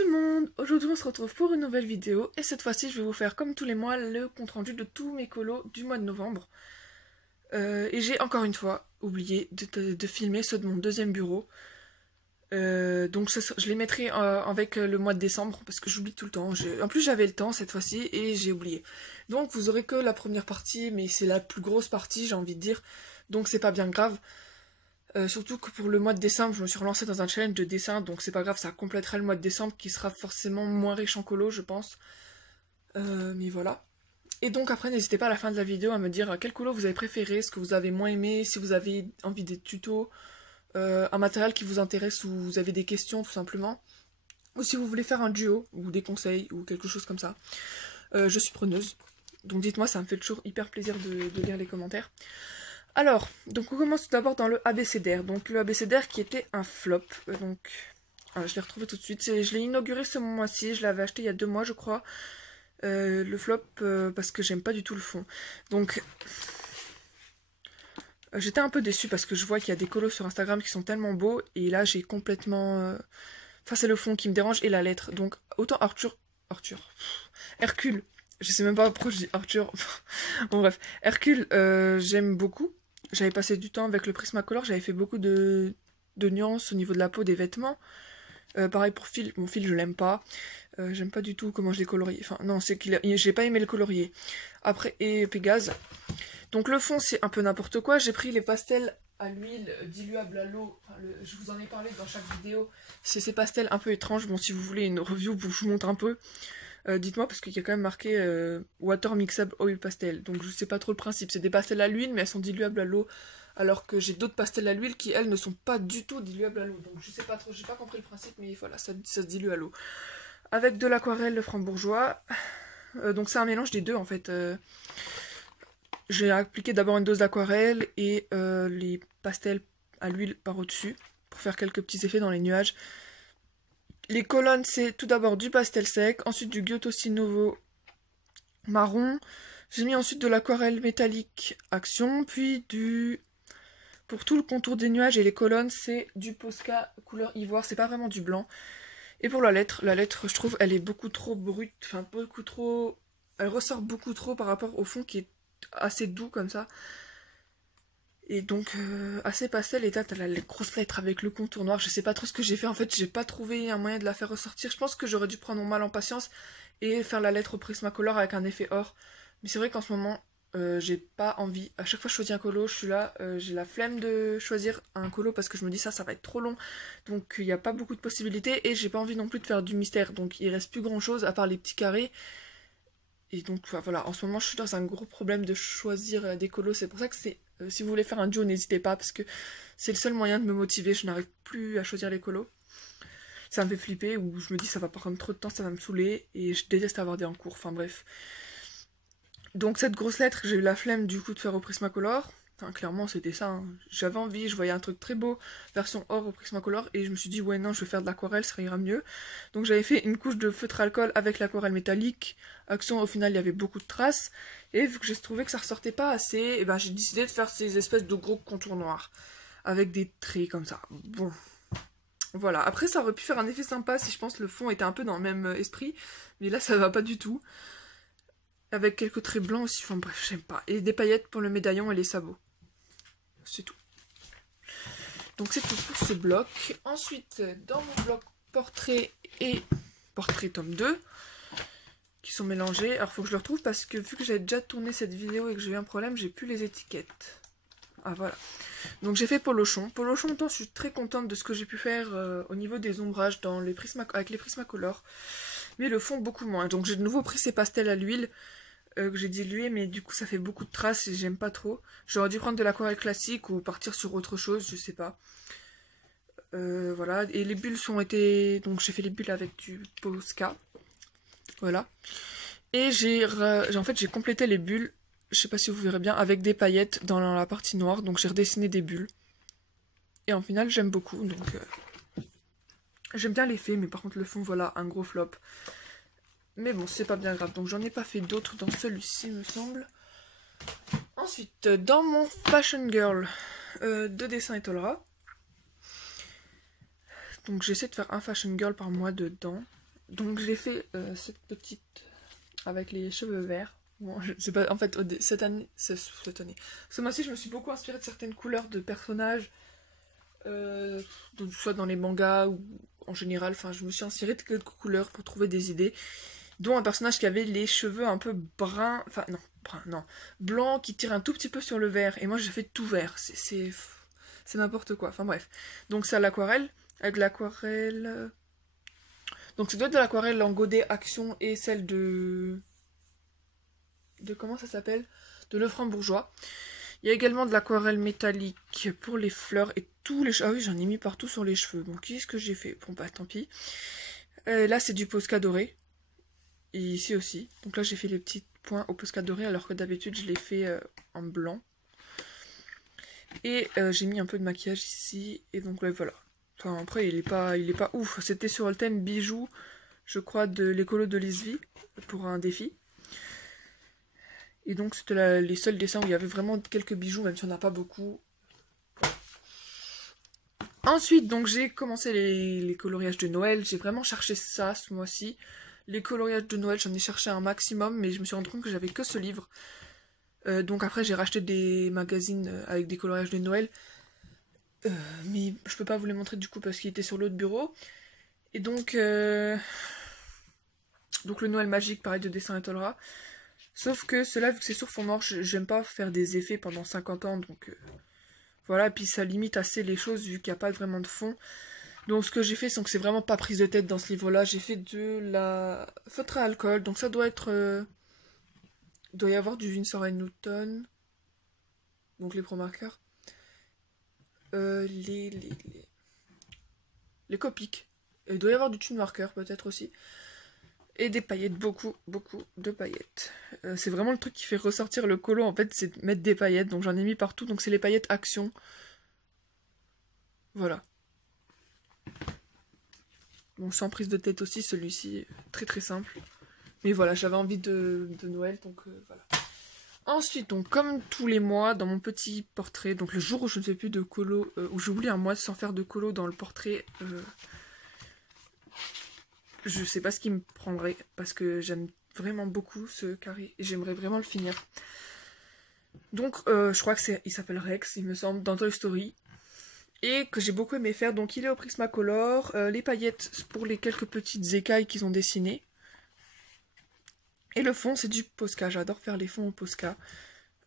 tout le monde, aujourd'hui on se retrouve pour une nouvelle vidéo et cette fois-ci je vais vous faire comme tous les mois le compte rendu de tous mes colos du mois de novembre. Et j'ai encore une fois oublié de filmer ceux de mon deuxième bureau. Donc je les mettrai avec le mois de décembre parce que j'oublie tout le temps. En plus j'avais le temps cette fois-ci et j'ai oublié. Donc vous aurez que la première partie, mais c'est la plus grosse partie j'ai envie de dire. Donc c'est pas bien grave. Surtout que pour le mois de décembre, je me suis relancée dans un challenge de dessin, donc c'est pas grave, ça complétera le mois de décembre qui sera forcément moins riche en colo, je pense. Mais voilà. Et donc après, n'hésitez pas à la fin de la vidéo à me dire quel colo vous avez préféré, ce que vous avez moins aimé, si vous avez envie des tutos, un matériel qui vous intéresse ou vous avez des questions tout simplement. Ou si vous voulez faire un duo, ou des conseils, ou quelque chose comme ça. Je suis preneuse. Donc dites-moi, ça me fait toujours hyper plaisir de lire les commentaires. Alors, donc on commence tout d'abord dans le abécédaire. Donc le abécédaire qui était un flop. Je l'ai retrouvé tout de suite. Je l'ai inauguré ce mois-ci. Je l'avais acheté il y a 2 mois, je crois. Le flop parce que j'aime pas du tout le fond. Donc j'étais un peu déçue parce que je vois qu'il y a des colos sur Instagram qui sont tellement beaux. Et là j'ai complètement... Enfin c'est le fond qui me dérange et la lettre. Donc autant Hercule. Je sais même pas pourquoi je dis Arthur. Bon bref. Hercule, j'aime beaucoup. J'avais passé du temps avec le Prismacolor, j'avais fait beaucoup de nuances au niveau de la peau des vêtements. Pareil pour Phil, mon Phil je l'aime pas. J'aime pas du tout comment je l'ai colorié. Enfin non, c'est qu'il j'ai pas aimé le colorier. Après, et Pégase. Donc le fond c'est un peu n'importe quoi. J'ai pris les pastels à l'huile diluable à l'eau. Enfin, je vous en ai parlé dans chaque vidéo. C'est ces pastels un peu étranges. Bon, si vous voulez une review, je vous montre un peu. Dites-moi parce qu'il y a quand même marqué Water Mixable Oil Pastel. Donc je sais pas trop le principe. C'est des pastels à l'huile mais elles sont diluables à l'eau. Alors que j'ai d'autres pastels à l'huile qui elles ne sont pas du tout diluables à l'eau. Donc je sais pas trop, j'ai pas compris le principe mais voilà, ça se dilue à l'eau. Avec de l'aquarelle, le frambourgeois. Donc c'est un mélange des deux en fait. J'ai appliqué d'abord une dose d'aquarelle et les pastels à l'huile par au-dessus. Pour faire quelques petits effets dans les nuages. Les colonnes, c'est tout d'abord du pastel sec, ensuite du Gyotossi Novo marron. J'ai mis ensuite de l'aquarelle métallique Action, puis pour tout le contour des nuages et les colonnes, c'est du Posca couleur ivoire, c'est pas vraiment du blanc. Et pour la lettre, je trouve, elle est beaucoup trop brute, enfin beaucoup trop... Elle ressort beaucoup trop par rapport au fond qui est assez doux comme ça. Et donc, assez pastel, et là, t'as la grosse lettre avec le contour noir. Je sais pas trop ce que j'ai fait. En fait, j'ai pas trouvé un moyen de la faire ressortir. Je pense que j'aurais dû prendre mon mal en patience et faire la lettre au Prismacolor avec un effet or. Mais c'est vrai qu'en ce moment, j'ai pas envie. À chaque fois que je choisis un colo, je suis là, j'ai la flemme de choisir un colo parce que je me dis ça va être trop long. Donc, il n'y a pas beaucoup de possibilités et j'ai pas envie non plus de faire du mystère. Donc, il reste plus grand chose à part les petits carrés. Et donc, voilà, en ce moment, je suis dans un gros problème de choisir des colos. C'est pour ça que c'est... si vous voulez faire un duo, n'hésitez pas, parce que c'est le seul moyen de me motiver. Je n'arrive plus à choisir les colos. Ça me fait flipper, ou je me dis ça va prendre trop de temps, ça va me saouler, et je déteste avoir des en cours, enfin bref. Donc cette grosse lettre, j'ai eu la flemme du coup de faire au Prismacolor. Enfin, clairement, c'était ça. Hein. J'avais envie, je voyais un truc très beau, version or au Prismacolor, et je me suis dit, ouais, non, je vais faire de l'aquarelle, ça ira mieux. Donc j'avais fait une couche de feutre alcool avec l'aquarelle métallique. Action, au final, il y avait beaucoup de traces. Et vu que j'ai trouvé que ça ressortait pas assez, et ben, j'ai décidé de faire ces espèces de gros contours noirs. Avec des traits comme ça. Bon. Voilà. Après, ça aurait pu faire un effet sympa si je pense le fond était un peu dans le même esprit. Mais là, ça va pas du tout. Avec quelques traits blancs aussi. Enfin bref, j'aime pas. Et des paillettes pour le médaillon et les sabots. C'est tout. Donc c'est tout pour ces blocs. Ensuite, dans mon bloc portrait et portrait tome 2, qui sont mélangés. Alors faut que je le retrouve parce que vu que j'avais déjà tourné cette vidéo et que j'ai eu un problème, j'ai plus les étiquettes. Ah voilà. Donc j'ai fait Polochon. Polochon, je suis très contente de ce que j'ai pu faire au niveau des ombrages dans les avec les Prismacolor. Mais le fond beaucoup moins. Donc j'ai de nouveau pris ces pastels à l'huile. Que j'ai dilué, mais du coup ça fait beaucoup de traces et j'aime pas trop. J'aurais dû prendre de l'aquarelle classique ou partir sur autre chose, je sais pas. Voilà, et les bulles sont été... Donc j'ai fait les bulles avec du Posca. Voilà. Et en fait j'ai complété les bulles, je sais pas si vous verrez bien, avec des paillettes dans la partie noire. Donc j'ai redessiné des bulles. Et en final j'aime beaucoup, donc... J'aime bien l'effet, mais par contre le fond, voilà, un gros flop. Mais bon, c'est pas bien grave. Donc j'en ai pas fait d'autres dans celui-ci, me semble. Ensuite, dans mon Fashion Girl de dessin et Tolera. Donc j'essaie de faire un Fashion Girl par mois dedans. Donc j'ai fait cette petite avec les cheveux verts. Bon, je sais pas, en fait, cette année, ce mois-ci, je me suis beaucoup inspirée de certaines couleurs de personnages, soit dans les mangas ou en général. Enfin, je me suis inspirée de quelques couleurs pour trouver des idées, dont un personnage qui avait les cheveux un peu bruns, enfin non, brun, non, blanc, qui tire un tout petit peu sur le vert. Et moi, j'ai fait tout vert. C'est n'importe quoi. Enfin bref. Donc c'est à l'aquarelle, avec l'aquarelle. Donc ça doit être de l'aquarelle en Godet Action et celle de comment ça s'appelle, de Lefranc-Bourgeois. Il y a également de l'aquarelle métallique pour les fleurs et tous les... Ah oui, j'en ai mis partout sur les cheveux. Bon, qu'est-ce que j'ai fait? Bon, bah, tant pis. Là, c'est du Posca doré. Et ici aussi. Donc là, j'ai fait les petits points au Posca doré, alors que d'habitude, je les fais en blanc. Et j'ai mis un peu de maquillage ici. Et donc, ouais, voilà. Enfin, après, il est pas ouf. C'était sur le thème bijoux, je crois, de l'écolo de Lisvie, pour un défi. Et donc c'était les seuls dessins où il y avait vraiment quelques bijoux, même si on n'a pas beaucoup. Ensuite, donc j'ai commencé les coloriages de Noël. J'ai vraiment cherché ça ce mois-ci. Les coloriages de Noël, j'en ai cherché un maximum, mais je me suis rendu compte que j'avais que ce livre. Donc après, j'ai racheté des magazines avec des coloriages de Noël. Mais je peux pas vous les montrer du coup parce qu'il était sur l'autre bureau. Et donc le Noël magique, pareil, de Dessin et Tolera. Sauf que cela, vu que c'est sur fond noir, j'aime pas faire des effets pendant 50 ans, donc voilà, puis ça limite assez les choses vu qu'il n'y a pas vraiment de fond. Donc ce que j'ai fait, c'est que c'est vraiment pas prise de tête dans ce livre-là, j'ai fait de la feutre à alcool, donc ça doit être... il doit y avoir du Winsor & Newton, donc les pro-marqueurs. Les Copic. Il doit y avoir du tune marqueur peut-être aussi. Et des paillettes, beaucoup de paillettes. C'est vraiment le truc qui fait ressortir le colo, en fait, c'est de mettre des paillettes. Donc j'en ai mis partout, donc c'est les paillettes Action. Voilà. Bon, sans prise de tête aussi, celui-ci, très très simple. Mais voilà, j'avais envie de Noël, donc voilà. Ensuite, donc comme tous les mois, dans mon petit portrait, donc le jour où je ne fais plus de colo, où j'oublie un mois sans faire de colo dans le portrait... je sais pas ce qui me prendrait, parce que j'aime vraiment beaucoup ce carré, et j'aimerais vraiment le finir. Donc, je crois que il s'appelle Rex, il me semble, dans Toy Story, et que j'ai beaucoup aimé faire. Donc, il est au Prismacolor, les paillettes pour les quelques petites écailles qu'ils ont dessinées. Et le fond, c'est du Posca, j'adore faire les fonds au Posca.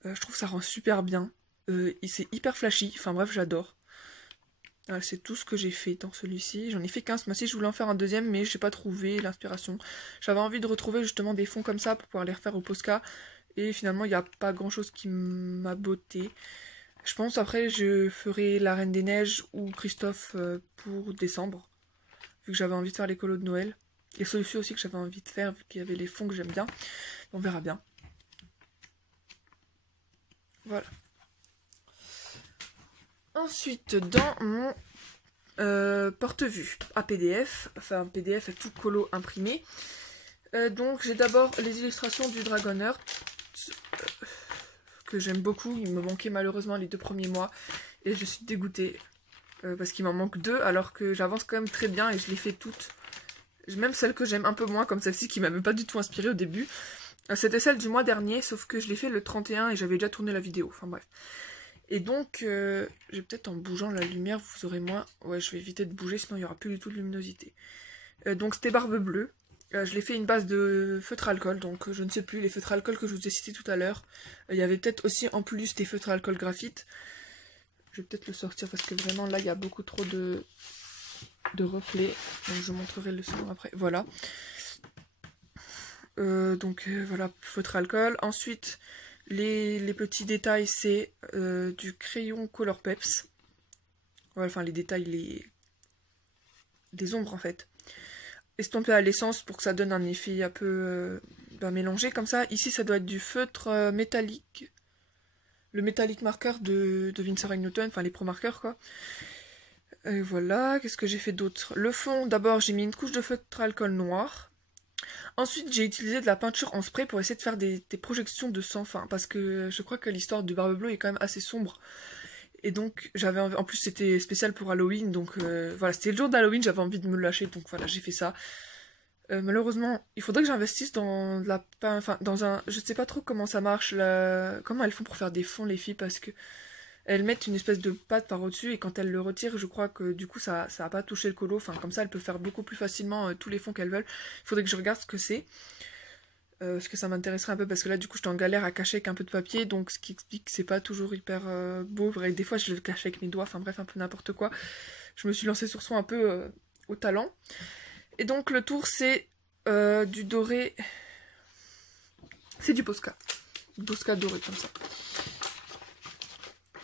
Je trouve que ça rend super bien, c'est hyper flashy, enfin bref, j'adore. C'est tout ce que j'ai fait dans celui-ci. J'en ai fait 15. Moi aussi, je voulais en faire un deuxième, mais j'ai pas trouvé l'inspiration. J'avais envie de retrouver justement des fonds comme ça pour pouvoir les refaire au Posca. Et finalement, il n'y a pas grand-chose qui m'a botté. Je pense après, je ferai la Reine des Neiges ou Christophe pour décembre. Vu que j'avais envie de faire les colos de Noël. Et celui-ci aussi que j'avais envie de faire, vu qu'il y avait les fonds que j'aime bien. On verra bien. Voilà. Ensuite, dans mon porte-vue à PDF, enfin PDF à tout colo imprimé. Donc j'ai d'abord les illustrations du Dragon Heart, que j'aime beaucoup. Il me manquait malheureusement les 2 premiers mois et je suis dégoûtée parce qu'il m'en manque 2 alors que j'avance quand même très bien et je les fais toutes. Même celles que j'aime un peu moins, comme celle-ci qui m'avait pas du tout inspirée au début. C'était celle du mois dernier, sauf que je l'ai fait le 31 et j'avais déjà tourné la vidéo. Enfin bref. Et donc, je vais peut-être en bougeant la lumière, vous aurez moins... Ouais, je vais éviter de bouger, sinon il n'y aura plus du tout de luminosité. Donc c'était Barbe Bleue. Je l'ai fait une base de feutre alcool, donc je ne sais plus, les feutres alcool que je vous ai cités tout à l'heure. Il y avait peut-être aussi en plus des feutres alcool graphite. Je vais peut-être le sortir parce que vraiment là, il y a beaucoup trop de reflets. Donc je montrerai le second après. Voilà. Voilà, feutre alcool. Ensuite... Les petits détails, c'est du crayon Color Peps. Ouais, enfin, les détails, les ombres, en fait. Estompé à l'essence pour que ça donne un effet un peu mélangé, comme ça. Ici, ça doit être du feutre métallique. Le métallique marqueur de Winsor & Newton, enfin, les pro marqueurs, quoi. Et voilà, qu'est-ce que j'ai fait d'autre? Le fond, d'abord, j'ai mis une couche de feutre alcool noir. Ensuite, j'ai utilisé de la peinture en spray pour essayer de faire des projections de sang fin, parce que je crois que l'histoire de Barbe Bleue est quand même assez sombre. Et donc, j'avais envie... En plus, c'était spécial pour Halloween, donc voilà, c'était le jour d'Halloween, j'avais envie de me lâcher, donc voilà, j'ai fait ça. Malheureusement, il faudrait que j'investisse dans de la enfin dans un, je sais pas trop comment ça marche, comment elles font pour faire des fonds les filles, parce que elles mettent une espèce de pâte par au-dessus et quand elles le retirent, je crois que du coup ça a pas touché le colo. Enfin comme ça, elles peuvent faire beaucoup plus facilement tous les fonds qu'elles veulent. Il faudrait que je regarde ce que c'est, parce que ça m'intéresserait un peu, parce que là du coup j'étais en galère à cacher avec un peu de papier, donc ce qui explique que c'est pas toujours hyper beau. Et des fois je le cache avec mes doigts, enfin bref un peu n'importe quoi. Je me suis lancée sur son un peu au talent. Et donc le tour c'est du doré, c'est du Posca. Du Posca doré comme ça.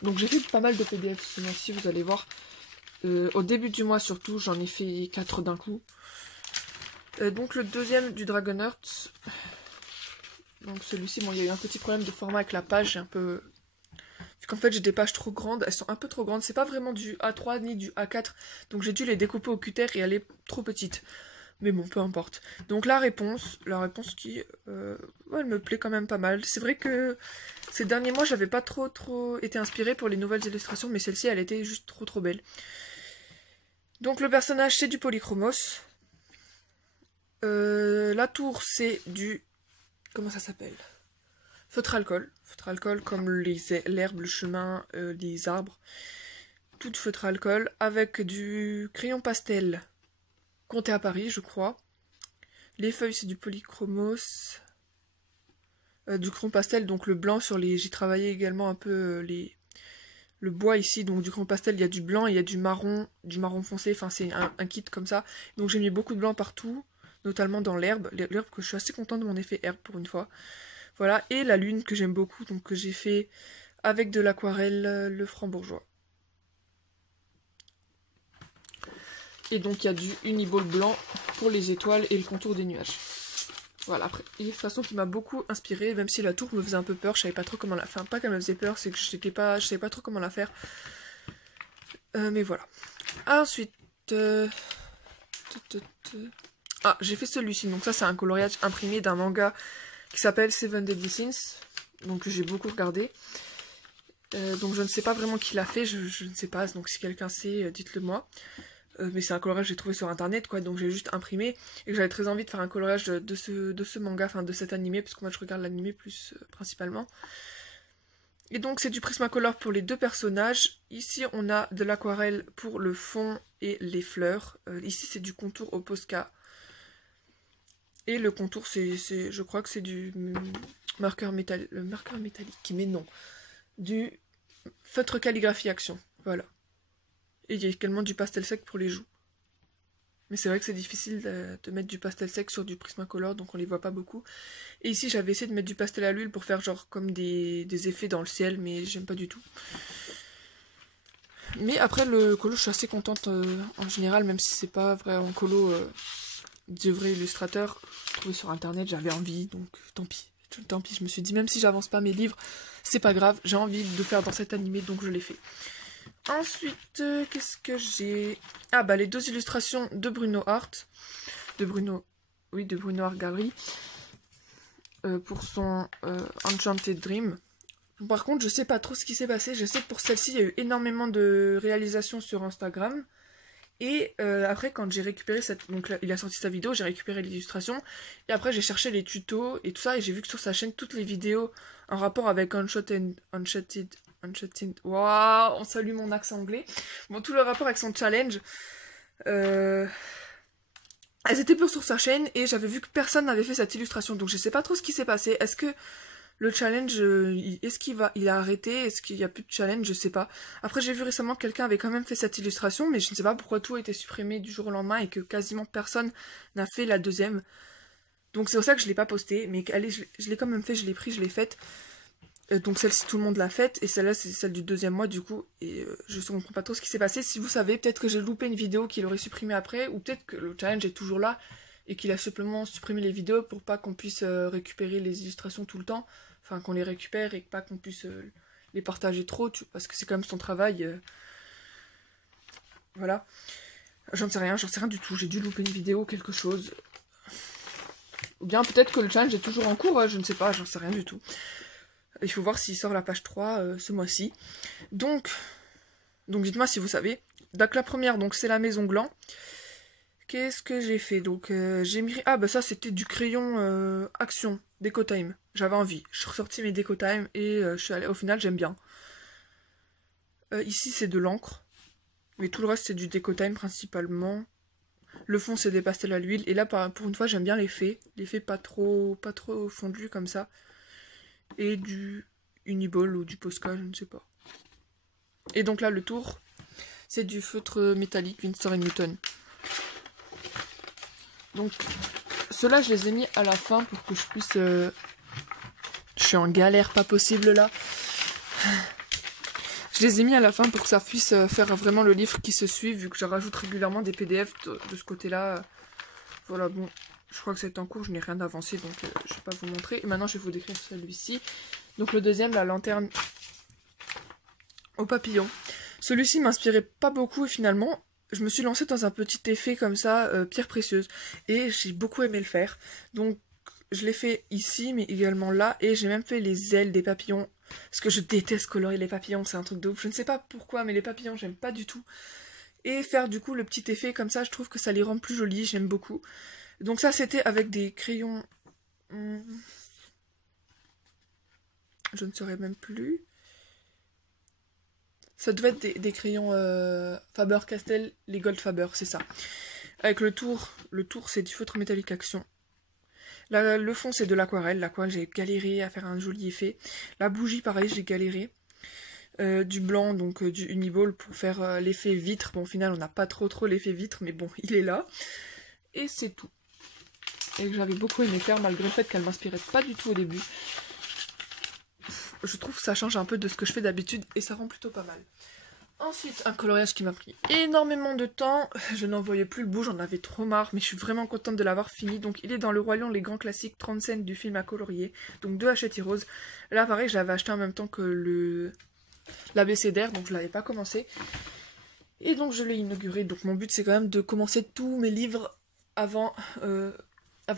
Donc j'ai fait pas mal de PDF ce mois-ci, vous allez voir. Au début du mois surtout, j'en ai fait 4 d'un coup. Donc le deuxième du Dragonheart. Donc celui-ci, bon il y a eu un petit problème de format avec la page, un peu... Vu qu'en fait j'ai des pages trop grandes, elles sont un peu trop grandes. C'est pas vraiment du A3 ni du A4, donc j'ai dû les découper au cutter et elle est trop petite. Mais bon, peu importe. Donc la réponse qui, elle me plaît quand même pas mal. C'est vrai que ces derniers mois, j'avais pas trop été inspirée pour les nouvelles illustrations, mais celle-ci, elle était juste trop belle. Donc le personnage, c'est du Polychromos. La tour, c'est du... Comment ça s'appelle? Feutre alcool. Feutre alcool comme l'herbe, le chemin, les arbres. Tout feutre alcool avec du crayon pastel. Compté à Paris, je crois. Les feuilles, c'est du Polychromos. Du crayon pastel, donc le blanc sur les... J'ai travaillé également un peu le bois ici, donc du crayon pastel, il y a du blanc, il y a du marron foncé, enfin c'est un kit comme ça. Donc j'ai mis beaucoup de blanc partout, notamment dans l'herbe que je suis assez contente de mon effet herbe pour une fois. Voilà, et la lune que j'aime beaucoup, donc que j'ai fait avec de l'aquarelle, le franc-bourgeois. Et donc il y a du uniball blanc pour les étoiles et le contour des nuages. Voilà, après, une façon qui m'a beaucoup inspirée, même si la tour me faisait un peu peur, je savais pas trop comment la faire. Enfin, pas qu'elle me faisait peur, c'est que je savais pas trop comment la faire. Mais voilà. Ensuite, ah, j'ai fait celui-ci. Donc ça, c'est un coloriage imprimé d'un manga qui s'appelle Seven Deadly Sins. Donc j'ai beaucoup regardé. Donc je ne sais pas vraiment qui l'a fait, je ne sais pas. Donc si quelqu'un sait, dites-le moi. Mais c'est un coloriage que j'ai trouvé sur internet, quoi, donc j'ai juste imprimé, et que j'avais très envie de faire un coloriage de ce manga, enfin de cet animé, parce que moi je regarde l'animé plus principalement. Et donc c'est du Prismacolor pour les deux personnages. Ici on a de l'aquarelle pour le fond et les fleurs. Ici c'est du contour au Posca. Et le contour, je crois que c'est du marqueur métallique, mais non, du feutre calligraphie action, voilà. Et il y a également du pastel sec pour les joues. Mais c'est vrai que c'est difficile de mettre du pastel sec sur du Prismacolor, donc on les voit pas beaucoup. Et ici, j'avais essayé de mettre du pastel à l'huile pour faire genre comme des effets dans le ciel, mais j'aime pas du tout. Mais après, le colo, je suis assez contente en général, même si c'est pas vraiment colo de vrai illustrateur. Trouvé sur internet, j'avais envie, donc tant pis. Tant pis, je me suis dit, même si j'avance pas mes livres, c'est pas grave, j'ai envie de faire dans cet animé, donc je l'ai fait. Ensuite, qu'est-ce que j'ai? Ah bah les deux illustrations de Bruno Art. De Bruno Art Gallery. Pour son Enchanted Dream. Par contre, je sais pas trop ce qui s'est passé. Je sais que pour celle-ci, il y a eu énormément de réalisations sur Instagram. Et après, quand j'ai récupéré cette... Donc là, il a sorti sa vidéo, j'ai récupéré l'illustration. Et après, j'ai cherché les tutos et tout ça. Et j'ai vu que sur sa chaîne, toutes les vidéos en rapport avec Uncharted... Waouh, on salue mon accent anglais. Bon, tout le rapport avec son challenge. Elles étaient peu sur sa chaîne et j'avais vu que personne n'avait fait cette illustration. Donc je sais pas trop ce qui s'est passé. Est-ce que le challenge, il a arrêté? Est-ce qu'il y a plus de challenge? Je sais pas. Après j'ai vu récemment que quelqu'un avait quand même fait cette illustration, mais je ne sais pas pourquoi tout a été supprimé du jour au lendemain et que quasiment personne n'a fait la deuxième. Donc c'est pour ça que je l'ai pas postée, mais allez, je l'ai quand même fait, je l'ai pris, je l'ai faite. Donc celle-ci tout le monde l'a faite, et celle-là c'est celle du deuxième mois du coup, et je ne comprends pas trop ce qui s'est passé. Si vous savez, peut-être que j'ai loupé une vidéo qu'il aurait supprimée après, ou peut-être que le challenge est toujours là, et qu'il a simplement supprimé les vidéos pour pas qu'on puisse récupérer les illustrations tout le temps, enfin qu'on les récupère et pas qu'on puisse les partager trop, parce que c'est quand même son travail. Voilà. J'en sais rien du tout, j'ai dû louper une vidéo, quelque chose. Ou bien peut-être que le challenge est toujours en cours, je ne sais pas, j'en sais rien du tout. Il faut voir s'il sort la page 3 ce mois-ci. Donc dites-moi si vous savez. Donc la première, donc c'est la Maison Gland, Qu'est-ce que j'ai fait? Donc j'ai mis... Ah bah ça c'était du crayon Action, Déco-Time. J'avais envie. Je suis ressortie mes Déco-Time et je suis allée... Au final j'aime bien. Ici c'est de l'encre. Mais tout le reste c'est du Déco-Time principalement. Le fond c'est des pastels à l'huile. Et là pour une fois j'aime bien l'effet. L'effet pas trop fondu comme ça. Et du Uniball ou du Posca, je ne sais pas. Et donc là le tour c'est du feutre métallique Winsor & Newton. Donc ceux-là je les ai mis à la fin pour que je puisse... Je suis en galère pas possible là. Je les ai mis à la fin pour que ça puisse faire vraiment le livre qui se suit, vu que je rajoute régulièrement des PDF de ce côté-là. Voilà, bon, je crois que c'est en cours, je n'ai rien avancé, donc je vais pas vous montrer. Et maintenant, je vais vous décrire celui-ci. Donc le deuxième, la lanterne au papillon. Celui-ci m'inspirait pas beaucoup et finalement, je me suis lancée dans un petit effet comme ça, pierre précieuse. Et j'ai beaucoup aimé le faire. Donc, je l'ai fait ici, mais également là. Et j'ai même fait les ailes des papillons. Parce que je déteste colorer les papillons, c'est un truc de ouf. Je ne sais pas pourquoi, mais les papillons, j'aime pas du tout. Et faire du coup le petit effet comme ça, je trouve que ça les rend plus jolis, j'aime beaucoup. Donc ça, c'était avec des crayons... Je ne saurais même plus. Ça devait être des crayons Faber-Castell, les Gold Faber, c'est ça. Avec le tour c'est du feutre métallique Action. Là, le fond c'est de l'aquarelle. L'aquarelle j'ai galéré à faire un joli effet. La bougie pareil j'ai galéré. Du blanc, donc du Uniball pour faire l'effet vitre. Bon au final on n'a pas trop l'effet vitre mais bon il est là. Et c'est tout. Et que j'avais beaucoup aimé faire malgré le fait qu'elle m'inspirait pas du tout au début. Je trouve que ça change un peu de ce que je fais d'habitude et ça rend plutôt pas mal. Ensuite, un coloriage qui m'a pris énormément de temps. Je n'en voyais plus le bout, j'en avais trop marre, mais je suis vraiment contente de l'avoir fini. Donc il est dans le Roi Lion, les grands classiques, 30 scènes du film à colorier. Donc de Hachette Rose. Là pareil, je l'avais acheté en même temps que l'abécédaire, donc je l'avais pas commencé. Et donc je l'ai inauguré. Donc mon but c'est quand même de commencer tous mes livres avant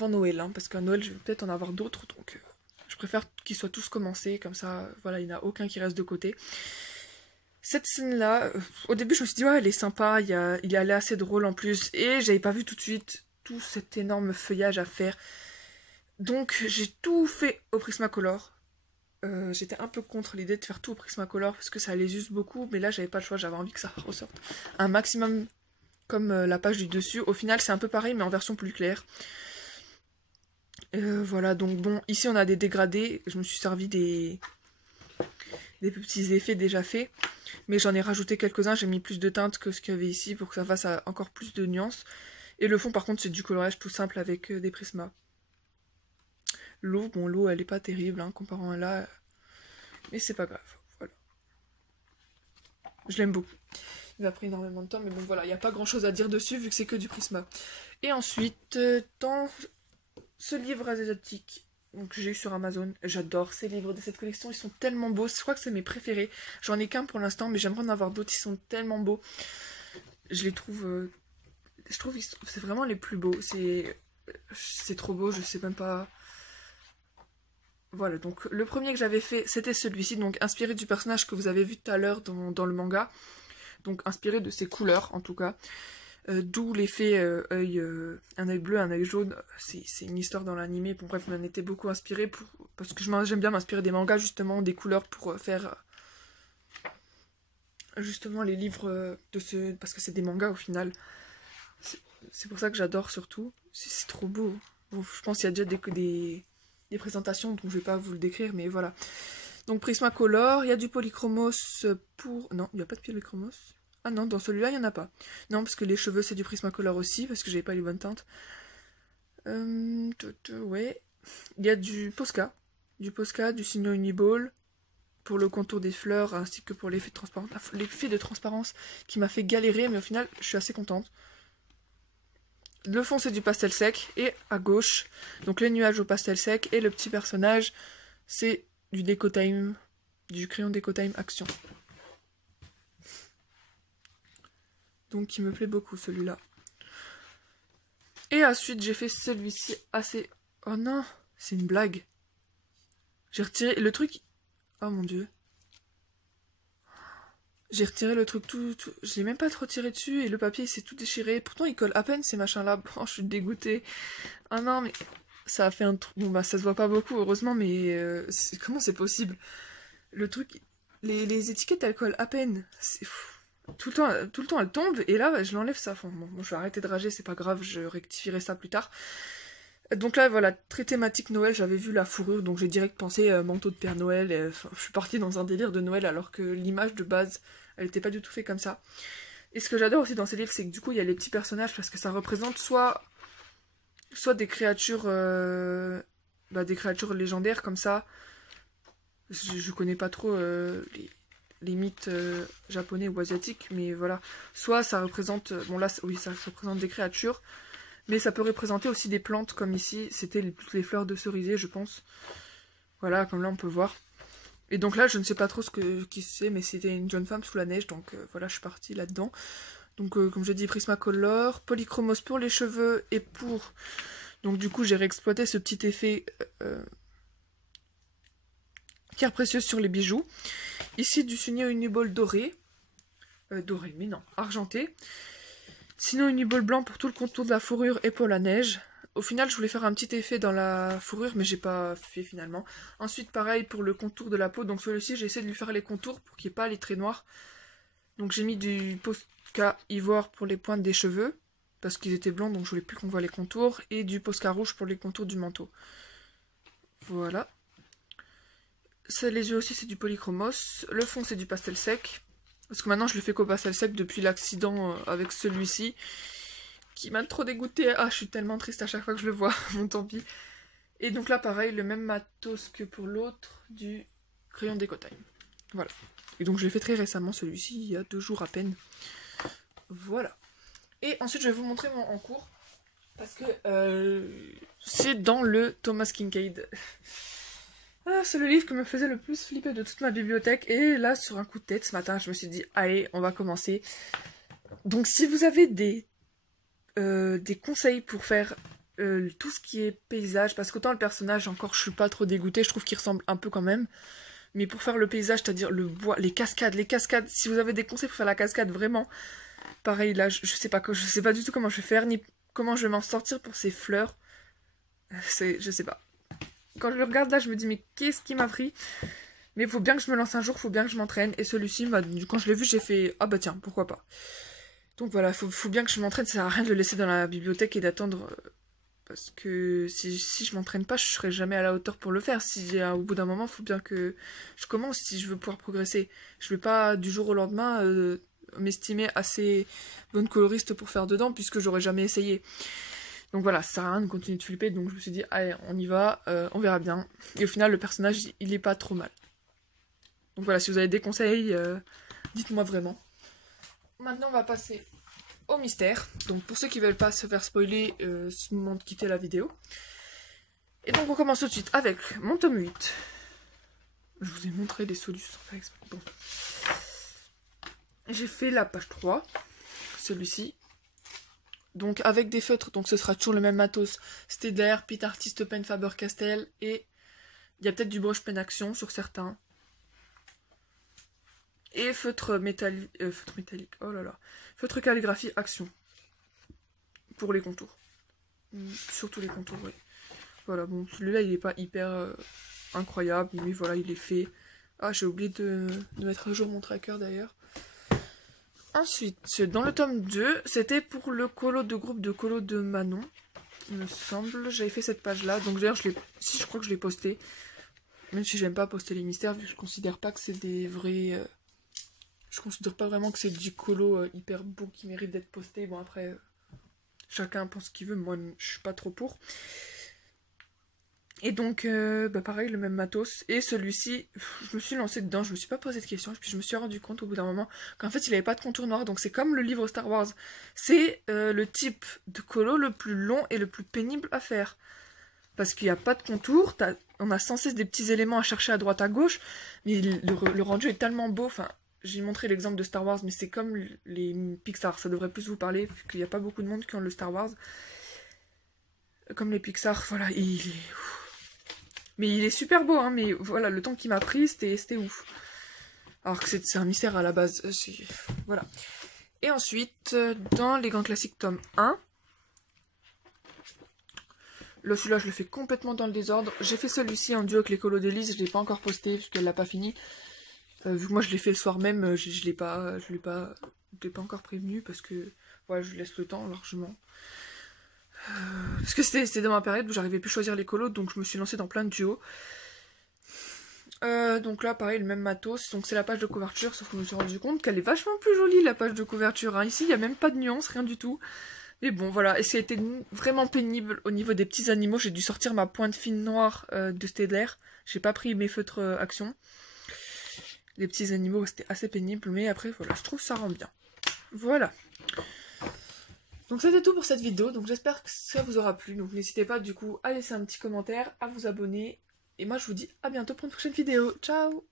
Noël. Hein, parce qu'à Noël je vais peut-être en avoir d'autres. Donc je préfère qu'ils soient tous commencés. Comme ça, voilà, il n'y en a aucun qui reste de côté. Cette scène-là, au début je me suis dit ouais elle est sympa, il est assez drôle en plus, et j'avais pas vu tout de suite tout cet énorme feuillage à faire. Donc j'ai tout fait au Prismacolor. J'étais un peu contre l'idée de faire tout au Prismacolor parce que ça les use beaucoup, mais là j'avais pas le choix, j'avais envie que ça ressorte un maximum comme la page du dessus. Au final c'est un peu pareil mais en version plus claire. Voilà, donc bon, ici on a des dégradés, je me suis servi des petits effets déjà faits. Mais j'en ai rajouté quelques-uns, j'ai mis plus de teintes que ce qu'il y avait ici pour que ça fasse encore plus de nuances. Et le fond par contre c'est du coloriage tout simple avec des prismas. L'eau, bon l'eau elle est pas terrible hein, comparant à là, mais c'est pas grave, voilà. Je l'aime beaucoup. Il m'a pris énormément de temps, mais bon voilà, il n'y a pas grand chose à dire dessus vu que c'est que du prisma. Et ensuite, dans ce livre asiatique, donc j'ai eu sur Amazon, j'adore ces livres de cette collection, ils sont tellement beaux, je crois que c'est mes préférés. J'en ai qu'un pour l'instant, mais j'aimerais en avoir d'autres, ils sont tellement beaux. Je les trouve, je trouve c'est vraiment les plus beaux, c'est trop beau, je sais même pas. Voilà, donc le premier que j'avais fait, c'était celui-ci, donc inspiré du personnage que vous avez vu tout à l'heure dans le manga. Donc inspiré de ses couleurs, en tout cas. D'où l'effet un œil bleu, un œil jaune, c'est une histoire dans l'animé. Bon bref, je m'en étais beaucoup inspiré parce que j'aime bien m'inspirer des mangas, justement, des couleurs pour faire justement les livres parce que c'est des mangas au final. C'est pour ça que j'adore surtout. C'est trop beau. Bon, je pense qu'il y a déjà des présentations, donc je vais pas vous le décrire, mais voilà. Donc Prismacolor, il y a du polychromos pour... Non, il n'y a pas de polychromos. Ah non, dans celui-là, il n'y en a pas. Non, parce que les cheveux, c'est du Prismacolor aussi, parce que j'avais pas les bonnes teintes. Ouais. Il y a du Posca. Du Posca, du Signo Uniball, pour le contour des fleurs, ainsi que pour l'effet de transparence. L'effet de transparence qui m'a fait galérer, mais au final, je suis assez contente. Le fond, c'est du pastel sec. Et à gauche, donc les nuages au pastel sec. Et le petit personnage, c'est du Déco-Time, du crayon Déco-Time Action. Donc qui me plaît beaucoup celui-là. Et ensuite j'ai fait celui-ci assez... Oh non, c'est une blague. J'ai retiré le truc... Oh mon dieu. J'ai retiré le truc je l'ai même pas trop tiré dessus et le papier il s'est tout déchiré. Pourtant il colle à peine ces machins là. Bon, je suis dégoûtée. Ah non mais ça a fait un truc. Bon bah ça se voit pas beaucoup heureusement mais comment c'est possible? Le truc, les étiquettes elles collent à peine. C'est fou. Tout le temps elles tombent et là bah, je l'enlève ça. Enfin, bon, je vais arrêter de rager, c'est pas grave, je rectifierai ça plus tard. Donc là voilà, très thématique Noël, j'avais vu la fourrure donc j'ai direct pensé manteau de Père Noël. Enfin, je suis partie dans un délire de Noël alors que l'image de base elle était pas du tout faite comme ça. Et ce que j'adore aussi dans ces livres, c'est que du coup, il y a les petits personnages parce que ça représente soit des créatures, des créatures légendaires comme ça. Je connais pas trop les mythes japonais ou asiatiques, mais voilà. Soit ça représente, bon là, oui, ça représente des créatures, mais ça peut représenter aussi des plantes comme ici. C'était toutes les fleurs de cerisier, je pense. Voilà, comme là on peut voir. Et donc là, je ne sais pas trop qui c'est, mais c'était une jeune femme sous la neige, donc voilà, je suis partie là-dedans. Donc comme j'ai dit, Prismacolor, Polychromos pour les cheveux et pour... Donc du coup, j'ai réexploité ce petit effet pierre précieuse sur les bijoux. Ici, du Sunny Uniball doré. Doré, mais non, argenté. Sinon, Uniball blanc pour tout le contour de la fourrure et pour la neige. Au final, je voulais faire un petit effet dans la fourrure, mais j'ai pas fait finalement. Ensuite, pareil pour le contour de la peau. Donc celui-ci, j'ai essayé de lui faire les contours pour qu'il n'y ait pas les traits noirs. Donc j'ai mis du Posca ivoire pour les pointes des cheveux, parce qu'ils étaient blancs, donc je voulais plus qu'on voit les contours. Et du Posca rouge pour les contours du manteau. Voilà. Ça, les yeux aussi, c'est du Polychromos. Le fond, c'est du pastel sec. Parce que maintenant, je le fais qu'au pastel sec depuis l'accident avec celui-ci. Qui m'a trop dégoûté. Ah, je suis tellement triste à chaque fois que je le vois. Bon, tant pis. Et donc là, pareil, le même matos que pour l'autre, du crayon Déco Time. Voilà. Et donc je l'ai fait très récemment, celui-ci, il y a 2 jours à peine. Voilà. Et ensuite, je vais vous montrer mon en cours. Parce que c'est dans le Thomas Kinkade. Ah, c'est le livre qui me faisait le plus flipper de toute ma bibliothèque. Et là, sur un coup de tête, ce matin, je me suis dit, allez, on va commencer. Donc si vous avez des conseils pour faire tout ce qui est paysage, parce qu'autant le personnage, encore, je suis pas trop dégoûtée, je trouve qu'il ressemble un peu quand même. Mais pour faire le paysage, c'est-à-dire le bois, les cascades, si vous avez des conseils pour faire la cascade, vraiment, pareil, là, je sais pas du tout comment je vais faire, ni comment je vais m'en sortir pour ces fleurs. Je sais pas. Quand je le regarde là, je me dis, mais qu'est-ce qui m'a pris? Mais il faut bien que je me lance un jour, il faut bien que je m'entraîne. Et celui-ci, quand je l'ai vu, j'ai fait, ah bah tiens, pourquoi pas. Donc voilà, faut bien que je m'entraîne, ça sert à rien de le laisser dans la bibliothèque et d'attendre... parce que si je m'entraîne pas, je serai jamais à la hauteur pour le faire. Si au bout d'un moment, il faut bien que je commence si je veux pouvoir progresser. Je vais pas du jour au lendemain m'estimer assez bonne coloriste pour faire dedans, puisque j'aurais jamais essayé. Donc voilà, ça sert à rien de continuer de flipper, donc je me suis dit, allez, on y va, on verra bien. Et au final, le personnage, il est pas trop mal. Donc voilà, si vous avez des conseils, dites-moi vraiment. Maintenant, on va passer au mystère. Donc pour ceux qui veulent pas se faire spoiler, c'est le moment de quitter la vidéo. Et donc on commence tout de suite avec mon tome 8. Je vous ai montré les solutions. Bon. J'ai fait la page 3, celui-ci. Donc avec des feutres, donc ce sera toujours le même matos. Staedtler, Pitt Artist Pen Faber-Castell. Et il y a peut-être du brush pen action sur certains. Et feutre métallique, oh là là. Feutre calligraphie action. Pour les contours. Surtout les contours, oui. Voilà, bon, celui-là, il est pas hyper incroyable, mais voilà, il est fait. Ah, j'ai oublié de mettre à jour mon tracker, d'ailleurs. Ensuite, dans le tome 2, c'était pour le colo de groupe de colo de Manon, il me semble. J'avais fait cette page-là, donc d'ailleurs, je crois que je l'ai posté. Même si j'aime pas poster les mystères, vu que je considère pas que c'est des vrais... je considère pas vraiment que c'est du colo hyper beau qui mérite d'être posté. Bon, après, chacun pense ce qu'il veut, moi, je suis pas trop pour. Et donc, pareil, le même matos. Et celui-ci, je me suis lancée dedans, je me suis pas posé de questions. Puis je me suis rendu compte au bout d'un moment qu'en fait, il avait pas de contour noir. Donc c'est comme le livre Star Wars. C'est le type de colo le plus long et le plus pénible à faire. Parce qu'il n'y a pas de contour. On a sans cesse des petits éléments à chercher à droite à gauche. Mais le rendu est tellement beau. Enfin, j'ai montré l'exemple de Star Wars, mais c'est comme les Pixar. Ça devrait plus vous parler, vu qu'il n'y a pas beaucoup de monde qui ont le Star Wars. Comme les Pixar, voilà, mais il est super beau, hein, mais voilà, le temps qu'il m'a pris, c'était ouf. Alors que c'est un mystère à la base. Voilà. Et ensuite, dans les grands classiques tome 1, là, celui-là, je le fais complètement dans le désordre. J'ai fait celui-ci en duo avec les colos d'Elise, je l'ai pas encore posté parce qu'elle l'a pas fini. Vu que moi je l'ai fait le soir même, je l'ai pas encore prévenu parce que voilà, je laisse le temps largement. Parce que c'était dans ma période où j'arrivais plus à choisir les colos, donc je me suis lancée dans plein de duos. Donc là, pareil, le même matos. Donc c'est la page de couverture, sauf que je me suis rendu compte qu'elle est vachement plus jolie, la page de couverture. Hein. Ici, il n'y a même pas de nuance, rien du tout. Mais bon, voilà. Et c'était vraiment pénible au niveau des petits animaux. J'ai dû sortir ma pointe fine noire de Staedtler. J'ai pas pris mes feutres Action. Les petits animaux, c'était assez pénible. Mais après, voilà, je trouve que ça rend bien. Voilà. Donc c'était tout pour cette vidéo. Donc j'espère que ça vous aura plu. Donc n'hésitez pas du coup à laisser un petit commentaire, à vous abonner. Et moi je vous dis à bientôt pour une prochaine vidéo. Ciao!